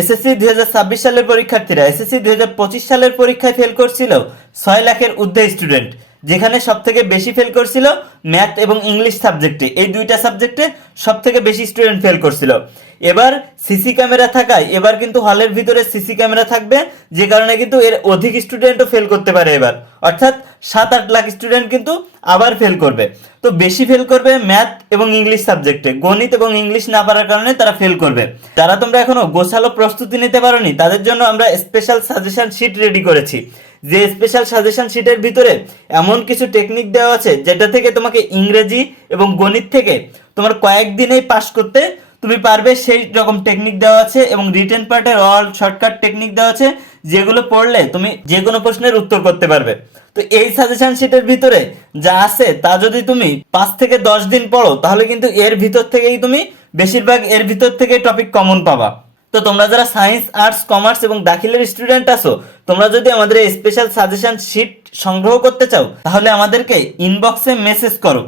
SSC 2026 সালের পরীক্ষার্থীরা SSC 2025 সালের পরীক্ষায় ফেল করছিল 6 লাখের ঊর্ধ্বে স্টুডেন্ট, যেখানে সবথেকে বেশি ফেল করছিল ম্যাথ এবং ইংলিশ সাবজেক্টে। এই দুইটা সাবজেক্টে সবথেকে বেশি স্টুডেন্ট ফেল করছিল। এবার সিসি ক্যামেরা থাকায় এবার কিন্তু হলের ভিতরে সিসি ক্যামেরা থাকবে, যে কারণে কিন্তু এর অধিক স্টুডেন্টও ফেল করতে পারে এবার, অর্থাৎ 7-8 লাখ স্টুডেন্ট কিন্তু আবার ফেল করবে। তো বেশি ফেল করবে ম্যাথ এবং ইংলিশ সাবজেক্টে, গণিত এবং ইংলিশ না পারার কারণে তারা ফেল করবে। যারা তোমরা এখনো গোছালো প্রস্তুতি নিতে পারোনি তাদের জন্য আমরা স্পেশাল সাজেশন শিট রেডি করেছি। যে স্পেশাল সাজেশন শিটের ভিতরে এমন কিছু টেকনিক দেওয়া আছে যেটা থেকে তোমাকে ইংরেজি এবং গণিত থেকে তোমার কয়েকদিনেই পাস করতে তুমি পারবে, সেই রকম টেকনিক দেওয়া আছে। এবং রিটেন পার্টের অল শর্টকাট টেকনিক দেওয়া আছে, যেগুলো পড়লে তুমি যে কোনো প্রশ্নের উত্তর করতে পারবে। তো এই সাজেশন শিটের ভিতরে যা আছে তা যদি তুমি 5 থেকে 10 দিন পড়ো তাহলে কিন্তু এর ভিতর থেকেই তুমি বেশিরভাগ এর ভিতর থেকে টপিক কমন পাবা। তো তোমরা যারা সায়েন্স, আর্টস, কমার্স এবং দাখিলের স্টুডেন্ট আছো, তোমরা যদি আমাদের এই স্পেশাল সাজেশন শিট সংগ্রহ করতে চাও তাহলে আমাদেরকে ইনবক্সে মেসেজ করো।